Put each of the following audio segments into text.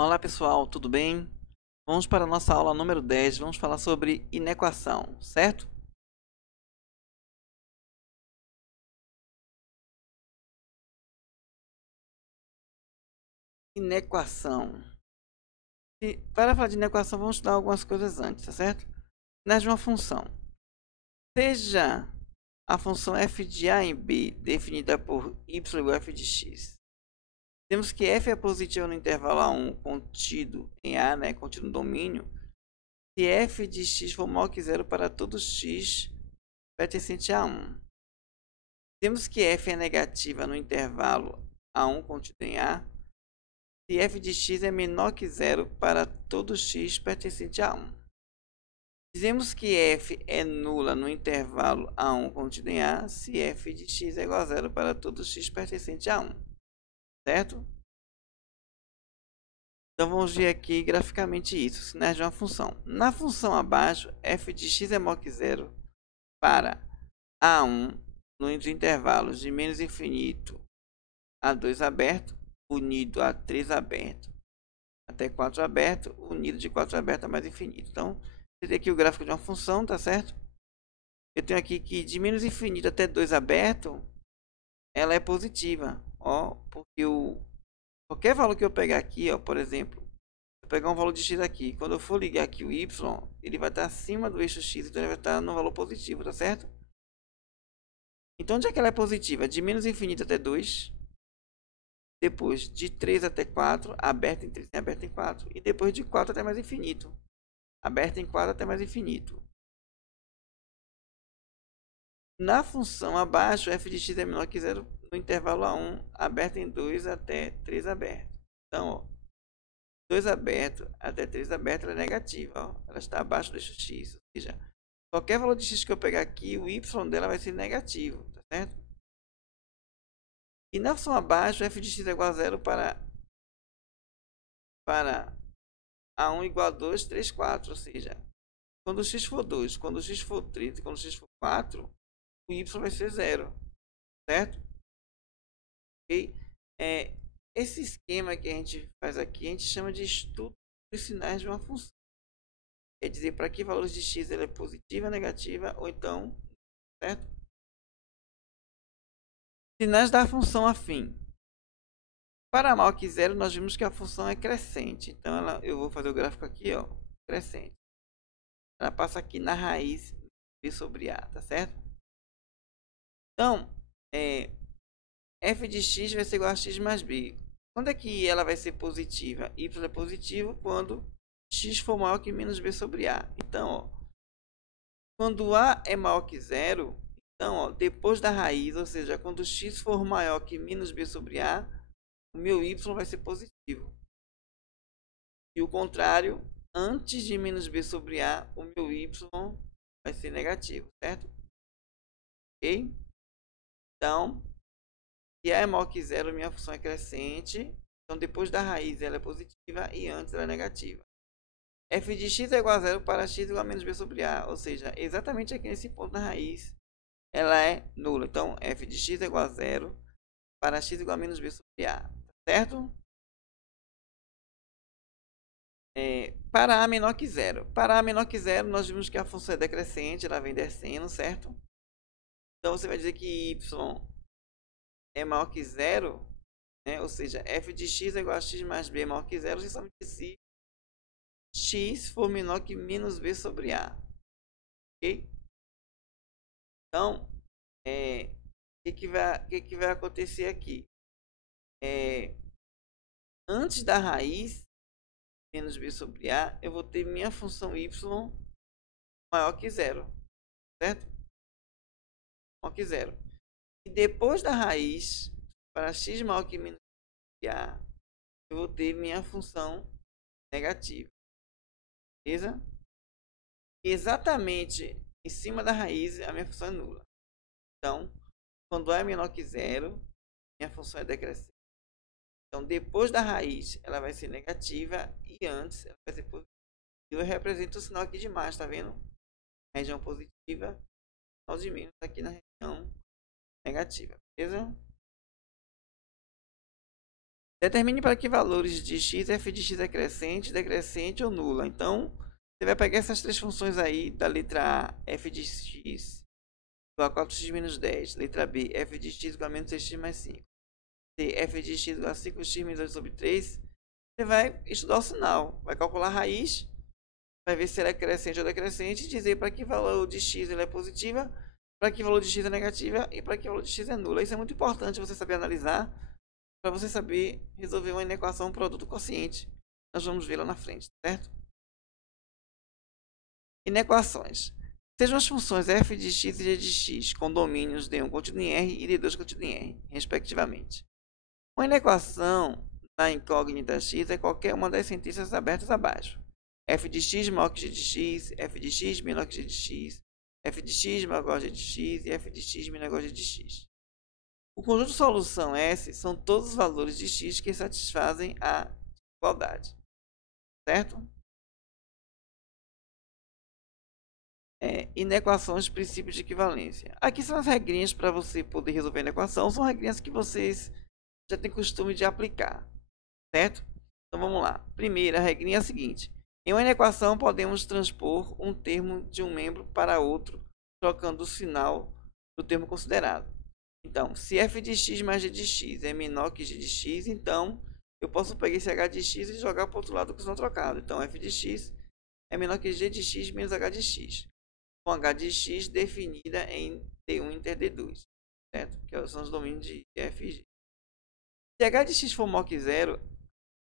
Olá pessoal, tudo bem? Vamos para a nossa aula número 10. Vamos falar sobre inequação, certo? Inequação. Para falar de inequação, vamos estudar algumas coisas antes, tá certo? Sinais de uma função. Seja a função f de a em b definida por y igual a f de x. Temos que f é positiva no intervalo a1 contido em a, contido no domínio, se f de x for maior que zero para todo x pertencente a 1. Temos que f é negativa no intervalo a1 contido em A, se f de x é menor que zero para todo x pertencente a 1. Dizemos que f é nula no intervalo a1 contido em A, se f de x é igual a zero para todo x pertencente a 1. Certo? Então vamos ver aqui graficamente isso, sinais de uma função. Na função abaixo, f de x é maior que zero para a1 nos intervalos de menos infinito a 2 aberto, unido a 3 aberto, até 4 aberto, unido de 4 aberto a mais infinito. Então, você tem aqui o gráfico de uma função, tá certo? Eu tenho aqui que de menos infinito até 2 aberto, ela é positiva, ó, porque qualquer valor que eu pegar aqui, ó, por exemplo, eu pegar um valor de x aqui, quando eu for ligar aqui o y, ele vai estar acima do eixo x, então ele vai estar no valor positivo, tá certo? Então, onde é que ela é positiva? De menos infinito até 2, depois de 3 até 4, aberto em 3 e aberto em 4. E depois de 4 até mais infinito. Aberto em 4 até mais infinito. Na função abaixo, f de x é menor que zero no intervalo a1, aberto em 2 até 3 aberto. Então, ó, 2 aberto até 3 aberto ela é negativa. Ó, ela está abaixo do eixo x. Ou seja, qualquer valor de x que eu pegar aqui, o y dela vai ser negativo. Tá certo? E na função abaixo, f de x é igual a zero para a1 igual a 2, 3, 4. Ou seja, quando x for 2, quando x for 3 e quando x for 4, o y vai ser zero, certo? Ok? Esse esquema que a gente faz aqui, a gente chama de estudo dos sinais de uma função. Quer dizer, para que valores de x ela é positiva, negativa ou então, certo? Sinais da função afim. Para maior que zero, nós vimos que a função é crescente. Então, eu vou fazer o gráfico aqui, ó, crescente. Ela passa aqui na raiz b sobre a, tá certo? Então, f de x vai ser igual a x mais b. Quando é que ela vai ser positiva? Y é positivo quando x for maior que menos b sobre a. Então, ó, quando a é maior que zero, então, ó, depois da raiz, ou seja, quando x for maior que menos b sobre a, o meu y vai ser positivo. E o contrário, antes de menos b sobre a, o meu y vai ser negativo, certo? Ok? Então, se a é maior que zero, minha função é crescente. Então, depois da raiz, ela é positiva e antes ela é negativa. F de x é igual a zero para x igual a menos b sobre a. Ou seja, exatamente aqui nesse ponto na raiz, ela é nula. Então, f de x é igual a zero para x igual a menos b sobre a. Certo? Para a menor que zero. Para a menor que zero, nós vimos que a função é decrescente, ela vem descendo, certo? Então, você vai dizer que y é maior que zero, né? Ou seja, f de x é igual a x mais b maior que zero, somente se x for menor que menos b sobre a. Ok? Então, que vai acontecer aqui? Antes da raiz, menos b sobre a, eu vou ter minha função y maior que zero, certo? Maior que zero. E depois da raiz, para x maior que menos b sobre a, eu vou ter minha função negativa. Beleza? Exatamente em cima da raiz, a minha função é nula. Então, quando a é menor que zero, minha função é decrescente. Então, depois da raiz, ela vai ser negativa e antes ela vai ser positiva. Eu represento o sinal aqui de mais, tá vendo? Região positiva, sinal de menos aqui na região negativa, beleza? Determine para que valores de x f de x é crescente, decrescente ou nula. Então, você vai pegar essas três funções aí da letra A, f de x igual a 4x menos 10. Letra B, f de x igual a menos 6x mais 5. C, f de x igual a 5x menos 8 sobre 3. Você vai estudar o sinal, vai calcular a raiz, vai ver se ela é crescente ou decrescente e dizer para que valor de x ela é positiva, para que valor de x é negativa e para que valor de x é nula. Isso é muito importante você saber analisar, para você saber resolver uma inequação produto quociente. Nós vamos ver lá na frente, certo? Inequações. Sejam as funções f de x e g de x com domínios d1 contínuo em R e d2 contínuo em R, respectivamente. Uma inequação na incógnita x é qualquer uma das sentenças abertas abaixo. F de x maior que g de x, f de x menor que g de x, f de x maior que g de x e f de x menor que g de x. O conjunto de solução S são todos os valores de x que satisfazem a igualdade, certo? Inequações, princípios de equivalência. Aqui são as regrinhas para você poder resolver a inequação. São regrinhas que vocês já têm costume de aplicar, certo? Então vamos lá. Primeira regrinha é a seguinte: em uma inequação podemos transpor um termo de um membro para outro, trocando o sinal do termo considerado. Então, se f de x mais g de x é menor que g de x, então eu posso pegar esse h de x e jogar para o outro lado com o sinal trocado. Então, f de x é menor que g de x menos h de x, com h de x definida em d1 inter d2, certo? Que são os domínios de f e g. Se h de x for maior que zero,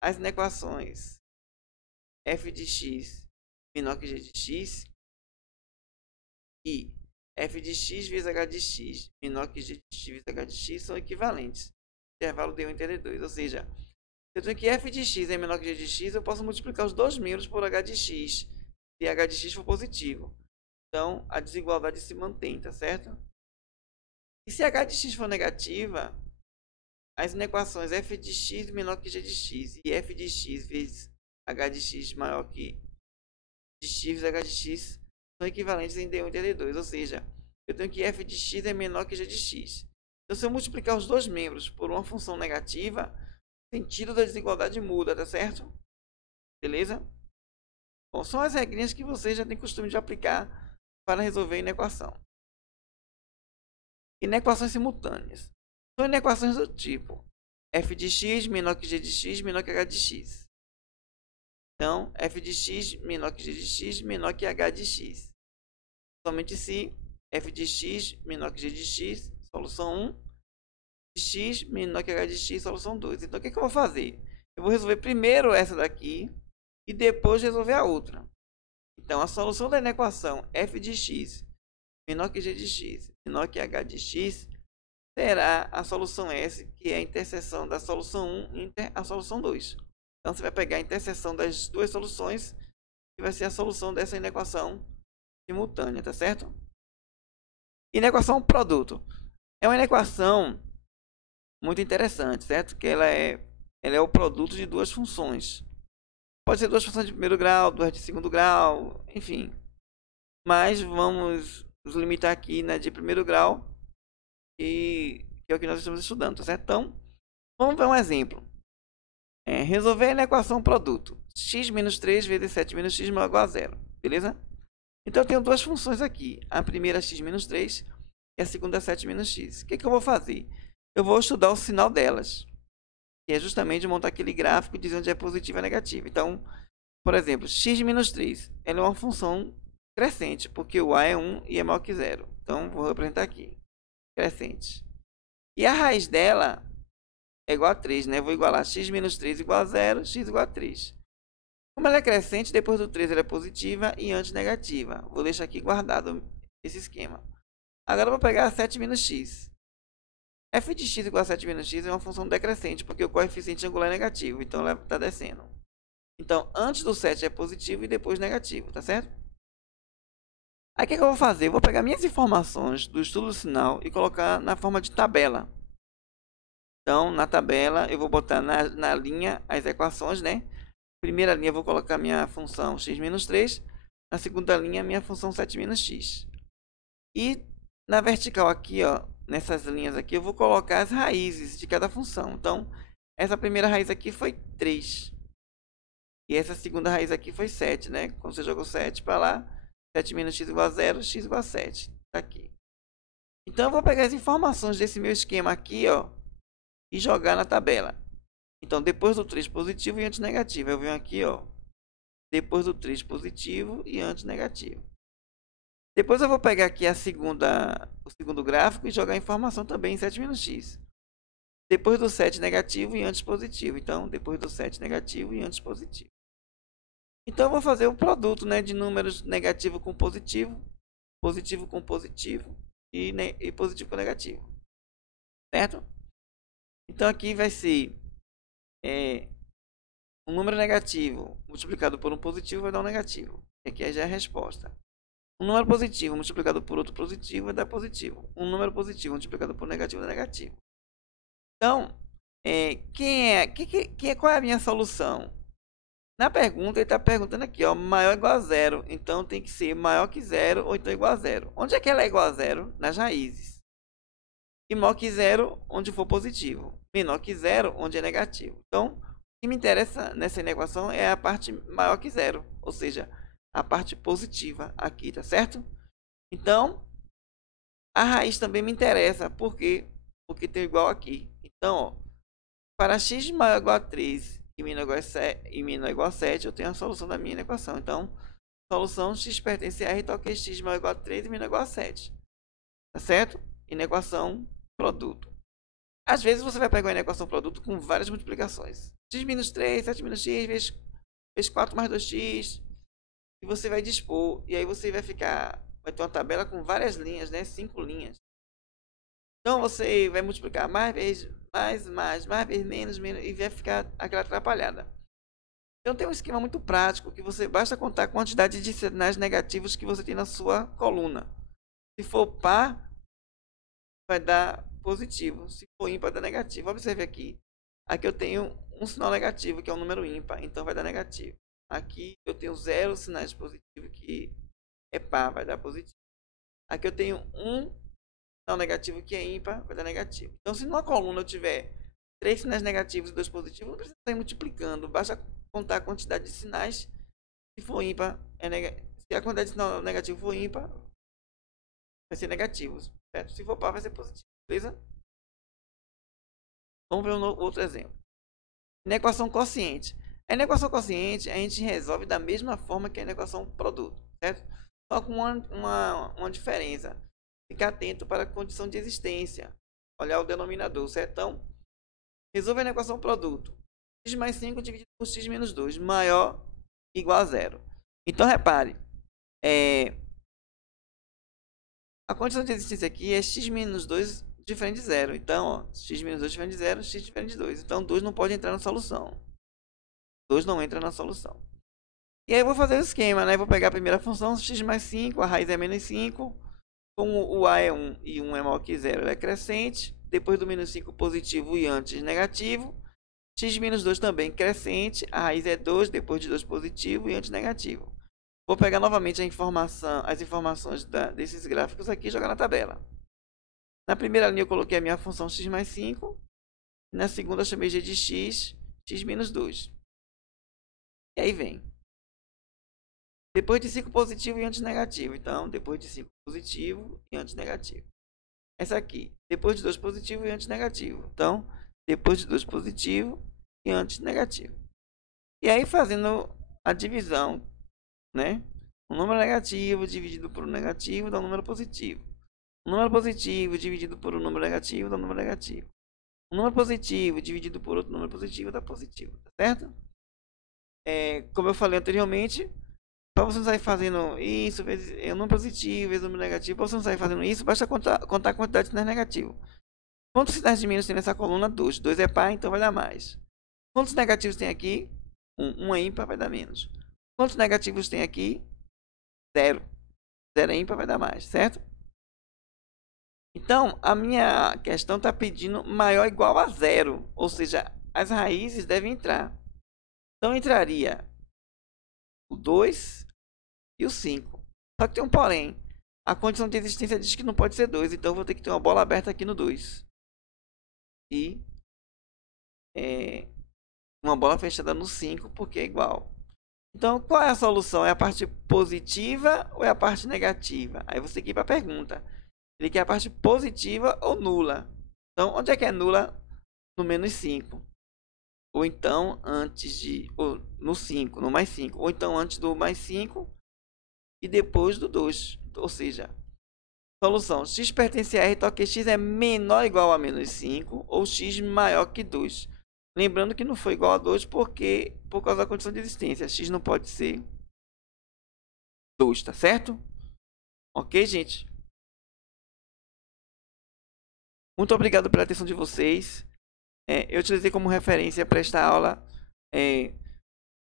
as inequações f de x menor que g de x e f de x vezes h de x menor que g de x vezes h de x são equivalentes. Intervalo d1 inter d2, ou seja, se eu tenho que f de x é menor que g de x, eu posso multiplicar os dois membros por h de x, se h de x for positivo. Então, a desigualdade se mantém, tá certo? E se h de x for negativa, as inequações f de x menor que g de x e f de x vezes h de x maior que de x vezes h de x são equivalentes em d1 e d2, ou seja, eu tenho que f de x é menor que g de x. Então, se eu multiplicar os dois membros por uma função negativa, o sentido da desigualdade muda, tá certo? Beleza? Bom, são as regrinhas que você já tem costume de aplicar para resolver a inequação. Inequações simultâneas. São inequações do tipo f de x menor que g de x menor que h de x. Então, f de x menor que g de x menor que h de x. Somente se f de x menor que g de x, solução 1, de x menor que h de x, solução 2. Então, o que eu vou fazer? Eu vou resolver primeiro essa daqui e depois resolver a outra. Então, a solução da inequação f de x menor que g de x menor que h de x será a solução S, que é a interseção da solução 1 inter a solução 2. Então, você vai pegar a interseção das duas soluções, que vai ser a solução dessa inequação simultânea, tá certo? Inequação produto. É uma inequação muito interessante, certo? Que ela é o produto de duas funções. Pode ser duas funções de primeiro grau, duas de segundo grau, enfim. Mas vamos nos limitar aqui na de primeiro grau, que é o que nós estamos estudando, tá certo? Então, vamos ver um exemplo. Resolver a inequação produto. X menos 3 vezes 7 menos x maior ou igual a zero. Beleza? Então, eu tenho duas funções aqui. A primeira é x menos 3 e a segunda é 7 menos x. O que eu vou fazer? Eu vou estudar o sinal delas, que é justamente montar aquele gráfico dizendo onde é positivo e negativo. Então, por exemplo, x menos 3 ela é uma função crescente, porque o a é 1 e é maior que zero. Então, vou representar aqui. Crescente. E a raiz dela é igual a 3, né? Vou igualar x menos 3 igual a 0, x igual a 3. Como ela é crescente, depois do 3 ela é positiva e antes negativa. Vou deixar aqui guardado esse esquema. Agora eu vou pegar 7 menos x. f de x igual a 7 menos x é uma função decrescente, porque o coeficiente angular é negativo, então ela está descendo. Então, antes do 7 é positivo e depois negativo, tá certo? Aí o que eu vou fazer? Eu vou pegar minhas informações do estudo do sinal e colocar na forma de tabela. Então, na tabela, eu vou botar na linha as equações, né? Primeira linha, eu vou colocar minha função x menos 3. Na segunda linha, minha função 7 menos x. E na vertical aqui, ó, nessas linhas aqui, eu vou colocar as raízes de cada função. Então, essa primeira raiz aqui foi 3. E essa segunda raiz aqui foi 7, né? Quando você jogou 7 para lá, 7 menos x igual a 0, x igual a 7. Tá aqui. Então eu vou pegar as informações desse meu esquema aqui, ó, e jogar na tabela. Então, depois do 3 positivo e antes negativo, eu venho aqui, ó, depois do 3 positivo e antes negativo. Depois eu vou pegar aqui o segundo gráfico e jogar a informação também em 7 menos x. Depois do 7 negativo e antes positivo. Então, depois do 7 negativo e antes positivo. Então, eu vou fazer o produto, né, de números negativo com positivo, positivo com positivo e positivo com negativo. Certo? Então, aqui vai ser um número negativo multiplicado por um positivo vai dar um negativo. Aqui já é a resposta. Um número positivo multiplicado por outro positivo vai dar positivo. Um número positivo multiplicado por negativo dá negativo. Então, qual é a minha solução? Na pergunta, ele está perguntando aqui, ó, maior ou igual a zero. Então, tem que ser maior que zero ou então igual a zero. Onde é que ela é igual a zero? Nas raízes. E maior que zero, onde for positivo. Menor que zero, onde é negativo. Então, o que me interessa nessa equação é a parte maior que zero. Ou seja, a parte positiva aqui, tá certo? Então, a raiz também me interessa. Por quê? Porque tem igual aqui. Então, ó, para x maior ou igual a 3 e menor ou igual a 7, eu tenho a solução da minha equação. Então, solução x pertence a R, então que x maior ou igual a 3 e menor ou igual a 7. Tá certo? E na equação produto. Às vezes você vai pegar uma equação produto com várias multiplicações. X menos 3, 7 menos x, vezes 4 mais 2x. E você vai dispor. E aí você vai ter uma tabela com várias linhas, né? 5 linhas. Então você vai multiplicar mais vezes mais vezes menos, e vai ficar aquela atrapalhada. Então tem um esquema muito prático que você basta contar a quantidade de sinais negativos que você tem na sua coluna. Se for par, vai dar positivo. Se for ímpar, dá negativo. Observe aqui. Aqui eu tenho um sinal negativo, que é um número ímpar, então vai dar negativo. Aqui eu tenho 0 sinais positivos, que é par, vai dar positivo. Aqui eu tenho um sinal negativo, que é ímpar, vai dar negativo. Então, se numa coluna eu tiver 3 sinais negativos e 2 positivos, não precisa estar multiplicando. Basta contar a quantidade de sinais. Se for ímpar, se a quantidade de sinal negativo for ímpar, vai ser negativo. Certo? Se for par, vai ser positivo. Beleza? Vamos ver outro exemplo. Na equação quociente. Na equação quociente, a gente resolve da mesma forma que a equação produto, certo? Só com uma diferença. Ficar atento para a condição de existência. Olhar o denominador, certo? Então, resolve a equação produto. X mais 5 dividido por x menos 2, maior ou igual a zero. Então, repare. A condição de existência aqui é x menos 2 diferente de zero. Então, ó, x menos 2 diferente de zero, x diferente de 2. Então, 2 não pode entrar na solução. 2 não entra na solução. E aí eu vou fazer o esquema, né? Vou pegar a primeira função, x mais 5, a raiz é menos 5. Como o a é 1 e 1 é maior que 0, ela é crescente. Depois do menos 5 positivo e antes negativo. X menos 2 também crescente. A raiz é 2, depois de 2 positivo e antes negativo. Vou pegar novamente as informações desses gráficos aqui e jogar na tabela. Na primeira linha eu coloquei a minha função x mais 5. Na segunda eu chamei g de x, x menos 2. E aí vem. Depois de 5 positivo e antes negativo. Então, depois de 5 positivo e antes negativo. Essa aqui. Depois de 2 positivo e antes negativo. Então, depois de 2 positivo e antes negativo. E aí fazendo a divisão, né? Um número negativo dividido por um negativo dá um número positivo. Um número positivo dividido por um número negativo dá um número negativo. Um número positivo dividido por outro número positivo dá positivo, tá certo? Como eu falei anteriormente, para você não sair fazendo isso, vezes um número positivo, vezes um número negativo, para você não sair fazendo isso, basta contar a quantidade de sinais negativos. Quantos sinais de menos tem nessa coluna? 2. 2 é par, então vai dar mais. Quantos negativos tem aqui? 1. 1 é ímpar, vai dar menos. Quantos negativos tem aqui? 0. 0 é ímpar, vai dar mais, certo? Então, a minha questão está pedindo maior ou igual a 0. Ou seja, as raízes devem entrar. Então, entraria o 2 e o 5. Só que tem um porém. A condição de existência diz que não pode ser 2. Então, eu vou ter que ter uma bola aberta aqui no 2. E uma bola fechada no 5, porque é igual. Então, qual é a solução? É a parte positiva ou é a parte negativa? Aí você aqui para a pergunta. Ele quer a parte positiva ou nula. Então, onde é que é nula? No menos 5. Ou então antes de... Ou no 5, no mais 5. Ou então antes do mais 5 e depois do 2. Ou seja, solução. X pertence a R, toque X é menor ou igual a menos 5 ou X maior que 2. Lembrando que não foi igual a 2 porque, por causa da condição de existência. X não pode ser 2, tá certo? Ok, gente? Muito obrigado pela atenção de vocês. Eu utilizei como referência para esta aula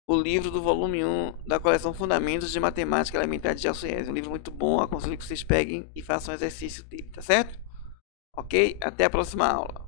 o livro do volume 1 da coleção Fundamentos de Matemática Elementar de Gelson Hess. Um livro muito bom, aconselho que vocês peguem e façam um exercício dele, tá certo? Ok? Até a próxima aula.